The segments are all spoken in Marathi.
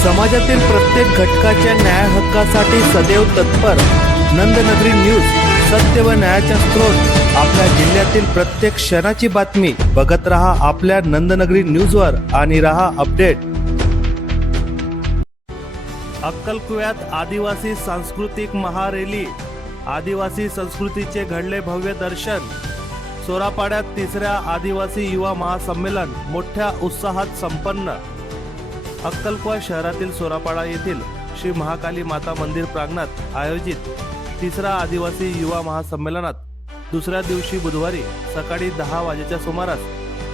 समाजातील प्रत्येक घटकाच्या न्याय हक्कासाठी सदैव तत्पर नंदनगरी न्यूज, सत्य व न्यायाचा स्रोत। आपल्या जिल्ह्यातील प्रत्येक क्षणाची बातमी बघत रहा आपल्या नंदनगरी न्यूजवर आणि रहा अपडेट। अक्कलकुव्यात आदिवासी सांस्कृतिक महारॅली, आदिवासी संस्कृतीचे घडले भव्य दर्शन। सोरापाड्यात तिसऱ्या आदिवासी युवा महासंमेलन मोठ्या उत्साहात संपन्न। अक्कलकुवा शहरातील सोरापाडा येथील श्री महाकाली माता मंदिर प्रांगणात आयोजित तिसरा आदिवासी युवा महासंमेलनात दुसऱ्या दिवशी बुधवारी सकाळी 10 वाजेच्या सुमारास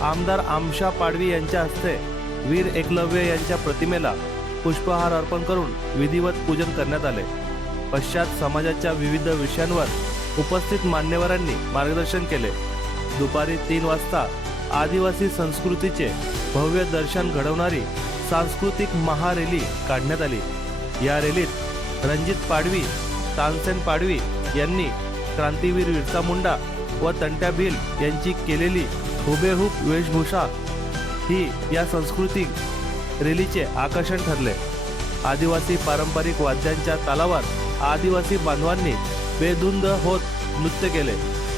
आमदार आमशा पाडवी यांच्या हस्ते वीर एकलव्य यांच्या प्रतिमेला पुष्पहार अर्पण करून विधिवत पूजन करण्यात आले। पश्चात समाजाच्या विविध विषयांवर उपस्थित मान्यवरांनी मार्गदर्शन केले। दुपारी 3 वाजता आदिवासी संस्कृतीचे भव्य दर्शन घडवणारी सांस्कृतिक महारॅली काढण्यात आली। या रॅलीत रणजित पाडवी, तानसेन पाडवी यांनी क्रांतीवीर बिरसा मुंडा व तंट्या भील यांची केलेली हुबेहूब वेशभूषा ही या सांस्कृतिक रॅलीचे आकर्षण ठरले। आदिवासी पारंपरिक वाद्यांच्या तालावर आदिवासी बांधवांनी बेधुंद होत नृत्य केले।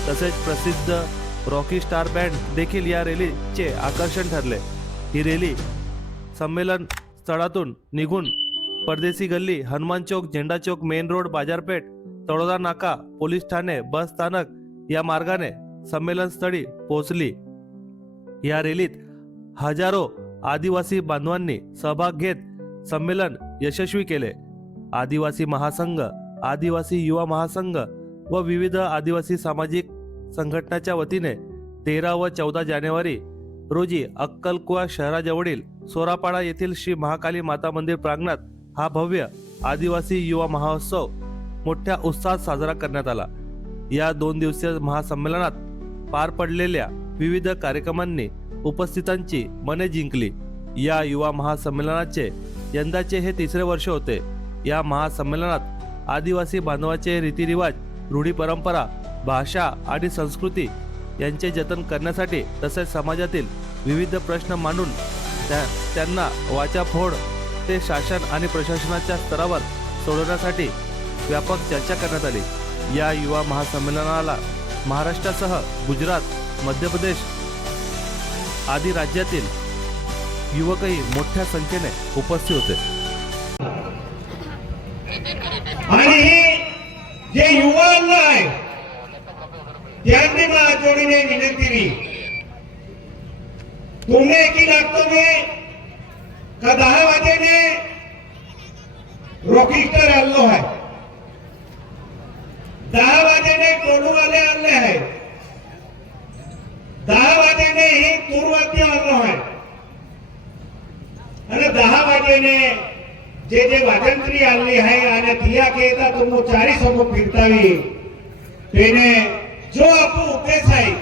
तसेच प्रसिद्ध रॉकी स्टार बँड देखील या रॅलीचे आकर्षण ठरले। ही रॅली संमेलन स्थळातून निघून परदेसी गल्ली, हनुमान चौक, झेंडा चौक, मेन रोड, बाजारपेठ, तळोदा नाका, पोलीस ठाणे, बस स्थानक या मार्गाने संमेलन स्थळी पोहोचली। या रॅलीत हजारो आदिवासी बांधवांनी सहभाग घेत संमेलन यशस्वी केले। आदिवासी महासंघ, आदिवासी युवा महासंघ व विविध आदिवासी सामाजिक संघटनाच्या वतीने 13 व 14 जानेवारी रोजी अक्कलकुवा शहराजवळील सोरापाडा येथील श्री महाकाली माता मंदिर प्रांगणात हा भव्य आदिवासी युवा महोत्सव मोठ्या उत्साहात साजरा करण्यात आला। या 2 दिवसीय महासंमेलनात पार पडलेल्या विविध कार्यक्रमांनी उपस्थितांची मने जिंकली। या युवा महासंमेलनाचे यंदाचे हे 3रे वर्ष होते। या महासंमेलनात आदिवासी बांधवाचे रीतिरिवाज, रूढी परंपरा, भाषा आणि संस्कृती यांचे जतन करण्यासाठी तसेच समाजातील विविध प्रश्न मांडून त्यांना वाचा फोड ते शासन आणि प्रशासनाच्या स्तरावर सोडवण्यासाठी व्यापक चर्चा करण्यात आली। या युवा महासंमेलनाला महाराष्ट्रासह गुजरात, मध्य प्रदेश आदी राज्यातील युवकही मोठ्या संख्येने उपस्थित होते। आणि जे युवांना आहे त्यांनी जोडीने विनंती की तुमने की लागतो में का 10 वाजेने रॉकिस्टर आणलो है, 10 वाजेने टोनू वाले आणले है, 10 वाजेने ही तूरवाद्य आणलो है आणि 10 वाजेने जे वाजंत्री आणली आहे आणि तिया केता तुम चारी समोर फिरतावी तेने जो आपको उद्देश आहे,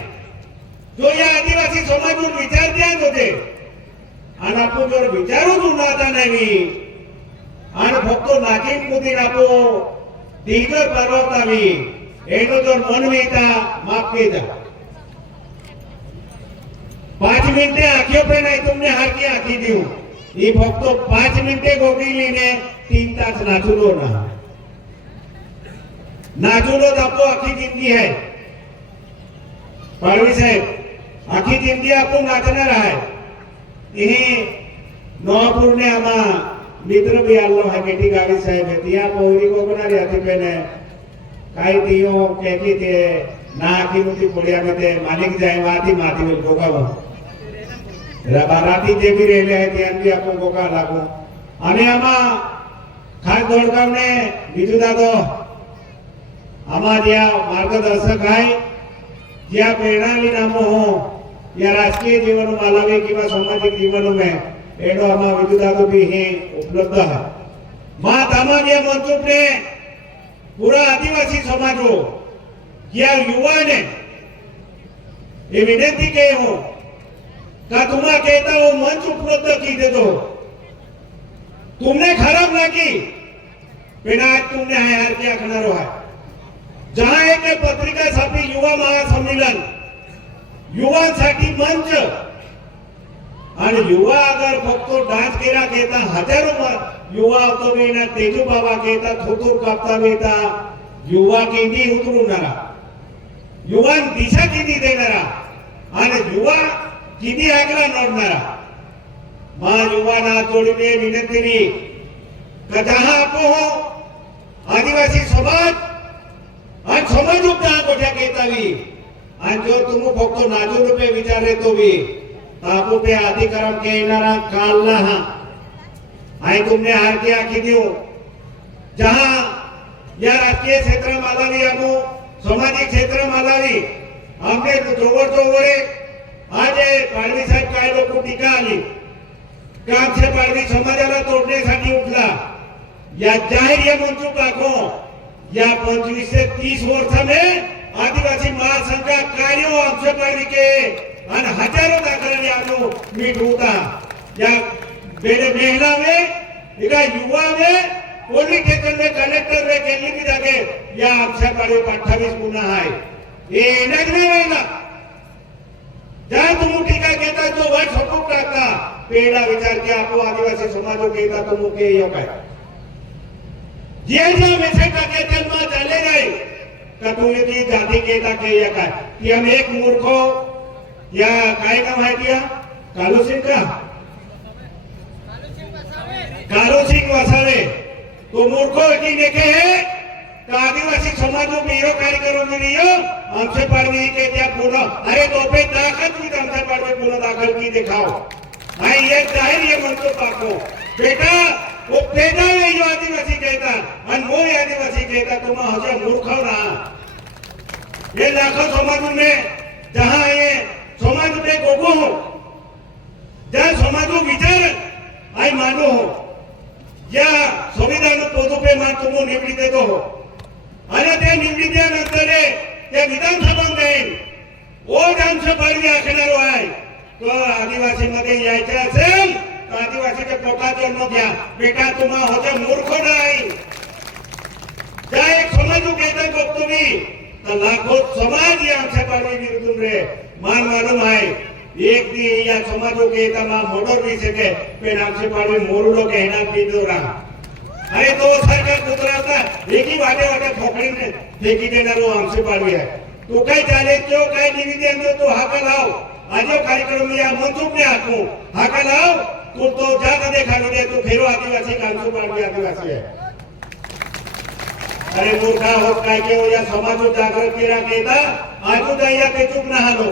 जो या आदिवासी समाजून विचार द्यायचे होते आणि आपण जर विचारून उन्हाता नाही आणि फक्त नाकिम कुदीन आपो दिगर परवतावी एनो जर मन मेता माफ के जा 5 मिनिटे आखियों पे नहीं तुमने हार की आखी दी ये फक्त 5 मिनिटे गोगिली ने 3 तास नाचुलो ना नाचुलो आपको आखी जिंदगी है। पाडवी साहेब आखी जिंदगी आपण नाचणार आहे। हे नवापूर ने आमा मित्र भी आलो है बेटी गावी साहेब है तिया पोरी को बना रही थी पहले काही दियो कहती थे ना की मुती पुड़िया में थे मालिक जाए माती माती बोल गोगा वो बाराती जे भी रेले है त्यान भी आपको गोगा लागो आणि आमा खास दोडगाव ने बिजू दादो आमा दिया मार्गदर्शक आहे ज्या प्रेरणाली नामो हो या राजकीय जीवन मालावी किंवा सामाजिक जीवन में एडो आमा विजुदादो भी हे उपलब्ध है। मात हमारे मंचुप ने पूरा आदिवासी समाजो या युवा ने ये विनती के हो का तुम्हारा कहता हो मंच उपलब्ध की दे दो तुमने खराब लगी बिना तुमने हार क्या खनारो है जहां एक पत्रिका छापी युवा महासम्मेलन युवांसाठी मंच आणि युवा अगर फक्त डान्स केला घेता हजारो युवा होतो ना तेजू बाबा घेता थोतूर कापता घेता युवा किती उतरवणारा युवा दिशा किती देणारा आणि युवा किती आगला नडणारा मा युवाना जोडीने विनंती का जहां आपको हो आदिवासी समाज आणि समाज उपता कोठ्या घेतावी आणि जो तुम फक्त नाजू रुपये विचारे तो भी आपको पे अधिकारम के इनारा कालना हा आई तुमने हार के आखी दियो जहां या राजकीय क्षेत्र में आलावी हमो सामाजिक क्षेत्र में आलावी हमने जोवडे आज पाडवी साहेब काय लोक टीका आली काम से पाडवी समाजाला तोडण्यासाठी उठला या जाहीर ये मंचू टाको या 25 से 30 वर्ष में आदिवासी महासंघ का कार्यों आमच्या पाडवी के અને હજારો દાખલાને આનો મીઠ હોતા या मेरे महिला में एका युवा में पोलीस स्टेशन में कलेक्टर में केली की जागे या आमच्या पाडे 28 गुन्हा आहे हे येणार नाही ना ज्या तुम्ही टीका घेता तो वाट सपोर्ट टाकता पेडा विचार की आपो आदिवासी समाजो घेता तो मुके यो काय जे मेसेज टाके जन्म चाले जाए का तुम्ही ती जाती घेता के या काय की हम एक मूर्खो या काय नाव आहे त्या कालूसिंग का कालूसिंग वसावे तो मूर्खो की देखे है का आदिवासी समाजों में यो कार्यक्रम में रियो हमसे पढ़ने के क्या पूरा अरे तो पे दाखल की हमसे पढ़ने पूरा दाखल की दिखाओ भाई ये जाहिर ये मन तो पाको बेटा वो पैदा है यो आदिवासी कहता और वो आदिवासी कहता तुम हजे मूर्ख ना ये लाखों समाजों में जहां ये समाज पे गोगो हो ज्या समाजो विचार आई मानो हो या संविधान पदो पे मान तुम निवडी देतो हो आणि ते निवडीच्यानंतर ते विधानसभा जाईल ओ आमचं पाडवी आखणारो आहे तो आदिवासी मध्ये यायचे असेल तर आदिवासीच्या पोटात जन्म घ्या बेटा तुम्हा होते मूर्ख नाही ज्या एक समाज घेता बघतो मी तर लाखो समाज या आमच्या पाडवी विरुद्ध रे मान मालूम है एक दी या समाजों के तमा मोटर भी सके पे नाम से पाड़े मोरुडो के हिना पी दो रहा अरे तो सरकार कुतराता एक ही वाटे वाटे ठोकड़ी ने देखी देना रो हमसे पाड़वी है तो कई चाले क्यों कई निवेदन दो तो हाका लाओ आजो कार्यक्रम में या मंचूक ने आको हाका लाओ तो ज्यादा देखा लो दे तो फेरो आदिवासी का हमसे पाड़वी आदिवासी है अरे मूर्खा हो काय के हो या समाजो जागृत केरा केता आजू दया ते चुप ना हालो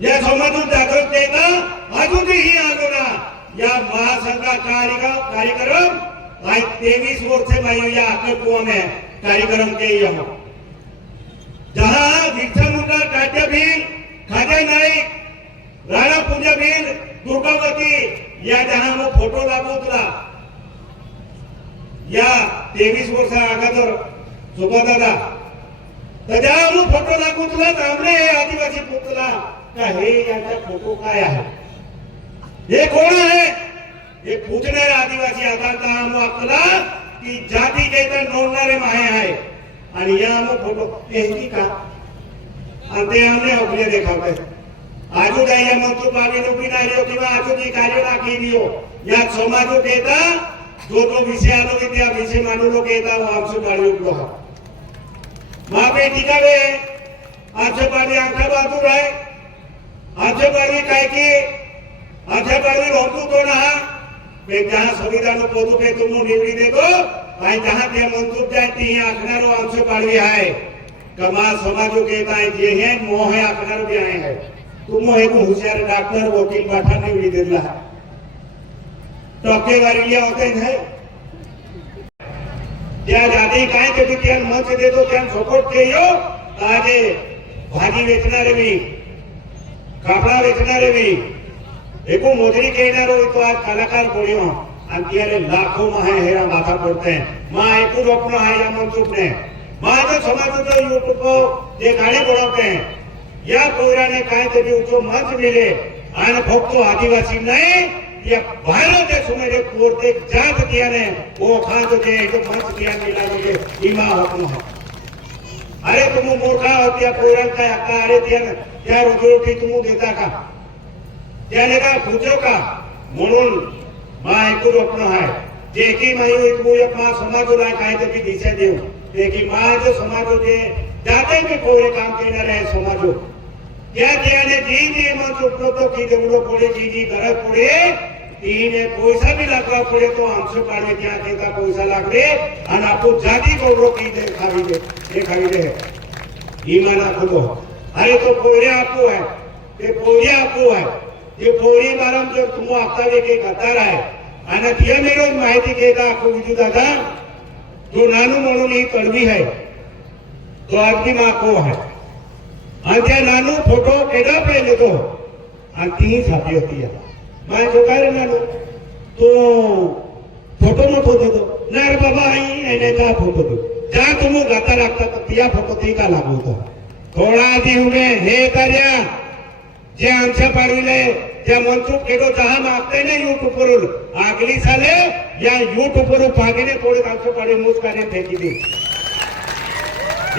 या समाजो जागृत केता आजू ही आलो ना या महासंघ कार्यक्रम आज 23 वर्ष में या अकलकुआ में कार्यक्रम के यह जहां भिक्षा मुंडा टाट्या भील खाजा नाईक राणा पूजा भील दुर्गावती या जहां वो फोटो लागोतला या 23 वर्ष अगोदर सुबा दादा त्याच्या फोटो लागोतला आमने आदिवासी पुतला का हे यांचा फोटो काय आहे हे कोण आहे हे पूजणारे आदिवासी आता हम आपला की जाती के तर नोंदणारे माहे आहे आणि या हम फोटो हेची का आणि ते हमने अपने देखावते आजू जाइए मंतु पावे लोकी नाही हो किंवा आजू की कार्य राखी दियो या समाजो केता जो तो विषय आलो की त्या विषय मानू लोक येता वो आमचे पाडी उपलो हा मापे टिकावे आमचे पाडी आंखा बाजू आहे आमचे पाडी काय की आमचे पाडी होतू तो ना पे जहां संविधान पदो पे तुम निवडी देतो आणि जहां ते मंतूक जाय ती आखणारो आमचे पाडी आहे कमा समाजो केता है जे है मोह है आखणारो भी आहे है तुम एक होशियार डॉक्टर वकील पाठा निवडी देला टॉकेवारी लिया होते हैं त्या जाती काय कधी त्या मंच देतो त्या सपोर्ट केयो आजे भाजी वेचणारे भी कापड़ा वेचणारे भी एको मोजरी कहनारो तो आज कलाकार बोलियो आणि त्यारे लाखो माहे हेरा माथा पडते मा एको अपना है या मंचूप ने मा जो समाज तो यूट्यूब पर जे गाड़ी बनाते हैं या पोराने काय तरी उचो मंच मिले आणि फक्त आदिवासी नाही या भारत देश में जो प्रत्येक जात किया ने वो खाद जे जो मंच किया मिला जे इमा हुकुम है अरे तुम मूर्खा होती पोरान का अरे त्या रोजी तुम देता का त्याने का पूछो का म्हणून मा ऐकू रोपणं आहे जे की माही तू एक मा समाजो लाय काय तरी दिशा देऊ ते की मा जो समाजो जे जाते मी कोरे काम करणार आहे समाजो त्या त्याने जी जी मग उपलब्ध की जेवढं पुढे जी गरज पुढे तीने पैसा भी लागला पुढे तो आमचं पाडवे त्या त्याचा पैसा लागले आणि आपण जाती गौरव की खावी दे ईमाना खुदो अरे तो पोरे आपू है ते पोरे आपू है ते पोरी बारम जर तुम आता के कतार आहे आणि ती मेरो माहिती घेता आपू विजू दादा जो नानू म्हणून ही तडवी है तो आदमी माको है आणि त्या नानू फोटो केडा पहिले तो आणि ती छापी होती है मैं जो कह रहा हूँ तो फोटो मत होते तो ना रे बाबा आई ऐने का फोटो दो जा तुम गाता लागता तो तिया फोटो ती का लागू तो थोडा आधी उभे हे कार्या जे आमच्या पाडविले त्या मनसुख केडो जहा मागते ना युट्यूब वरून आगली साले या युट्यूब वरून भागीने थोडे आमच्या पाडवी मूस कार्य फेकी दी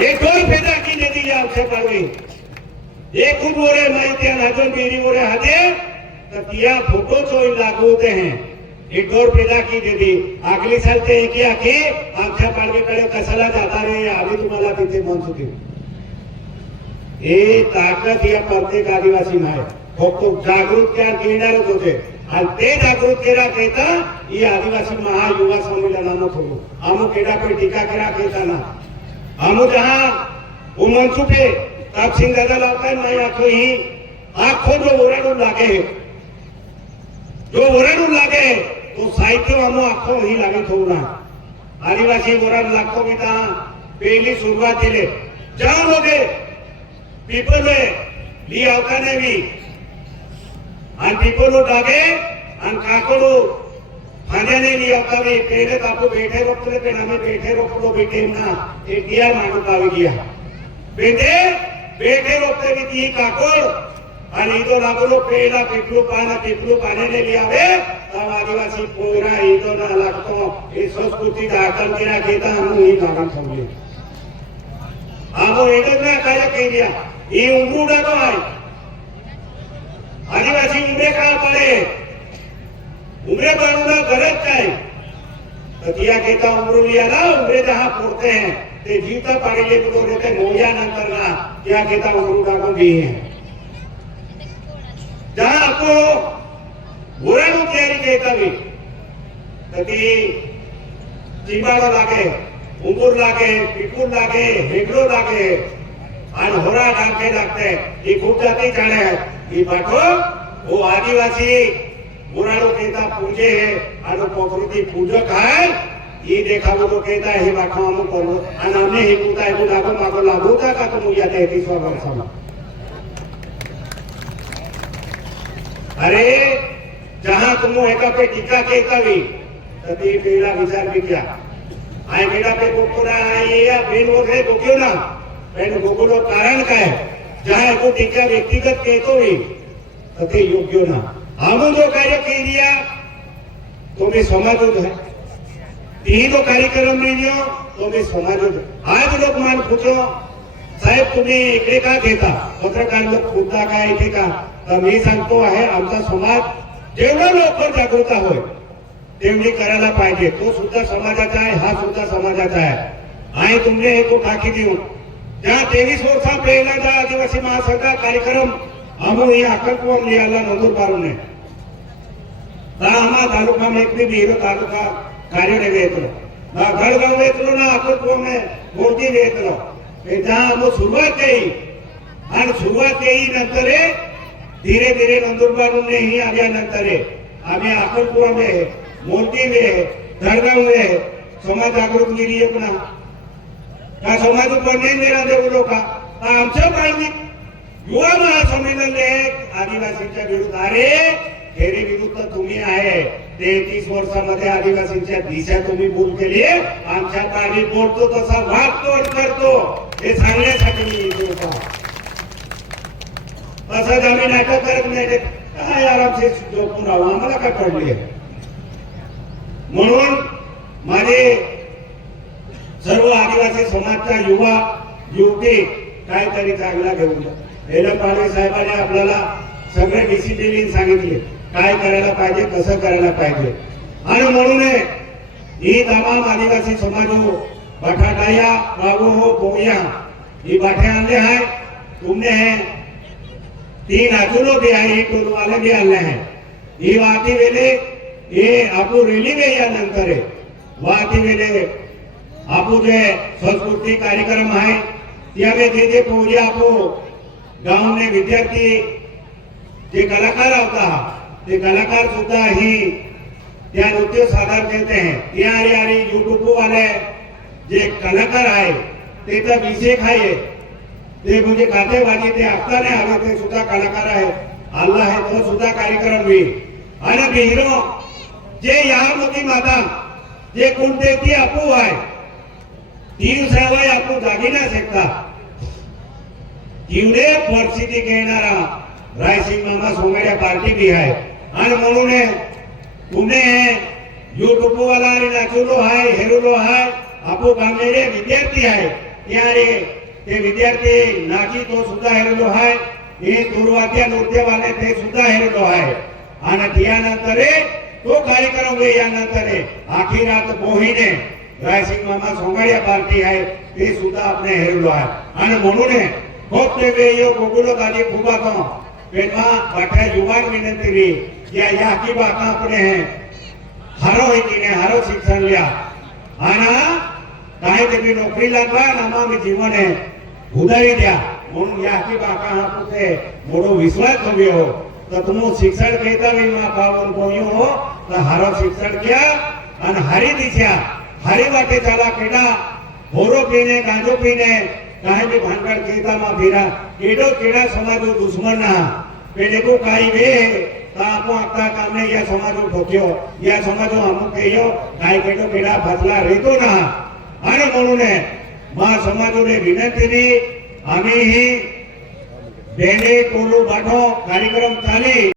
एक और पैदा की ने दी आमच्या पाडवी एक खूब बोरे माहिती अजून बेरी बोरे हाते तिया फोटो चोई लागू होते हैं एक दौर पैदा की दीदी अगली साल ते एक आखी आमच्या पाडवीकडे कशाला जाता रे आम्ही तुम्हाला तिथे मनसुख देऊ हे ताकद या प्रत्येक आदिवासी नाही फक्त जागृत त्या घेणारच होते आणि ते जागृत केला घेता ही आदिवासी महायुवा संमेलनानं थोडू आमू केडा पे टीका करा घेता ना आमू जहा वो मनसुखे ताप सिंह दादा लावता है नाही आखो ही आखो जो ओरडून लागे जो ओरडून लागे तो साहित्य आमो आखो ही लागे थोडा आदिवासी ओरड लागतो मी ता पहिली सुरुवात दिले जाम होगे पीपल में ली आवताने भी आणि पीपल लागे आणि काकोडो फाण्याने ली आवता भी पहिले तापो बैठे रोकले पे नामे बैठे रोकलो बेटे ना ते दिया मानू पावी गया बेटे बैठे रोकते भी ती काकोड आणि इथं लागलो पेला पिपलू पाण्याने लिहावे तर आदिवासी पोरा इथं ना लागतो हे संस्कृती दाखल केला घेता आम्ही ही गावात थांबली आम्ही एकच ना काय केल्या ही उमरूडा तो आहे आदिवासी उमरे का पडे उमरे बनवणं गरज काय तर तिया घेता उमरू लिया ना उमरे जहा पोरते हैं ते जीवता पाडीले तो देते मोया नंतर ना त्या घेता उमरूडा को दी है जहां आपको बुराणू तयारी घेता भी कधी चिंबाडो लागे उंबूर लागे पिकूर लागे हेगडो लागे आणि होरा डाके लागते ही खूप जाती जाणे आहेत ही पाठो वो आदिवासी बुराणू कहता पूजे है आणि प्रकृती पूजक आहे ही देखावो तो कहता है हे बाठो आमो करो आणि आम्ही हे कुता है लागो मागो लागूता का तो मुया 33 वर्षाला अरे जहां तुम एका पे टीका कहता भी तभी पहला विचार भी क्या आए बेटा पे गोकुरा आए या बेन वो है गोक्यो ना बेन गोकुलो कारण का है जहां को टीका व्यक्तिगत कहतो भी तथे योग्य ना हम जो कार्य कह दिया तो मैं समाज है तीन तो कार्यक्रम लियो तो मैं समाज आज लोग मान पूछो साहेब तुम्ही इकडे का घेता पत्रकार लोक खुदता का इथे का तर मी सांगतो आहे आमचा समाज जेवढा लवकर जागृत होय तेवढी करायला पाहिजे तो सुद्धा समाजाचा आहे हा सुद्धा समाजाचा आहे आणि तुमने हे को टाकी देऊ त्या 23 वर्षा पहिला ज्या आदिवासी महासंघ कार्यक्रम आम्ही ही अकलकुवम लिहायला नंदुरबार ने आम्हा तालुका में एक भी तालुका कार्य वेतलो ना गढ़गांव वेतलो ना अकलकुवम में मोठी वेतलो जहां हम सुरुवात कही आणि सुरुवात केली नंतर धीरे धीरे नंदुरबार ने ही आल्या नंतर आम्ही अकलकुवा में मोती में गढ़गांव में समाज जागृत गिरी एक ना का समाज पर नहीं मेरा देऊ लोक आमच्या पाळणी युवा महासंमेलन आदिवासींच्या विरुद्ध अरे फेरी विरुद्ध तुम्ही आहे 33 वर्षामध्ये आदिवासींच्या दिशा तुम्ही भूल केली आमच्या पाणी बोलतो तसा भाग तोड करतो हे सांगण्यासाठी मी इथे होता असं आम्ही नाटक करत नाही काय आरामसे झोपून राहू आम्हाला काय पडली म्हणून माझे सर्व आदिवासी समाजच्या युवा युवती काहीतरी चांगला घेऊन हेला पाडवी साहेबांनी आपल्याला सगळे डिसिप्लिन सांगितले काय करायला पाहिजे कसं करायला पाहिजे आणि म्हणून ही तमाम आदिवासी समाजो बटाटाया बाबू हो पोया ये बाटे आने हैं तुमने हैं 3 आचुलो भी है 1 टोल वाले भी आने हैं ये वाती वेले ये आपू रेली में या नंतर है वाती वेले आपू जे संस्कृती कार्यक्रम है त्यावे जे पोया आपू गांव ने विद्यार्थी जे कलाकार होता ते कलाकार सुद्धा ही त्या नृत्य सादर करते हैं यारी यूट्यूब वाले जे कलाकार आहे ते तर विषय आहे ते म्हणजे कातेबाजी ते आपताने हवे ते सुद्धा कलाकार आहे आल्ला आहे तो सुद्धा कार्यक्रम होईल आणि बिहिरो जे यामती माता जे कोणते ती आपू आहे तीन सेवाय आपू जागी ना शकता एवढे परिस्थिती घेणारा रायसिंग मामा सोमेड्या पार्टी भी आहे आणि म्हणून पुणे यूट्यूब वाला आणि नाचुलो आहे हेरुलो आहे आपो गामलेले विद्यार्थी आहे त्यारे ते विद्यार्थी नाची तो सुद्धा हेरुलो आहे हे दुर्वाद्य नृत्य वाले ते सुद्धा हेरुलो आहे आणि त्यानंतर तो कार्यक्रम यानंतर आखी रात मोहीने रायसिंग मामा सोंगाडिया पार्टी आहे ते सुद्धा आपले हेरुलो आहे आणि म्हणून खूप ते वेयो गोकुळ गाडी फुबातो पेनमा बाठा युवान विनंती री या की बाका अपने हारो है हारो शिक्षण लिया आना काय तरी नोकरी लागला नामा मी जीवन है उधारी द्या म्हणून या की बाका हा पुते मोडो विश्वास हवे हो तर तुम शिक्षण घेता वी मा पावन कोयो हो तर हारो शिक्षण किया आणि हरी दिशा हरी वाटे चला केडा होरो पीने गांजो पीने काहे भी भानगड घेता मा फिरा केडो केडा समाजो दुश्मन ना पेले को काही वे तापो आता कामने या समाजो ठोक्यो या समाजो अमुक केयो काय केडो केडा बदला रेतो ना आणि म्हणून मा समाजोने विनंती दी आम्ही ही बेने कोलू बाठो कार्यक्रम चाली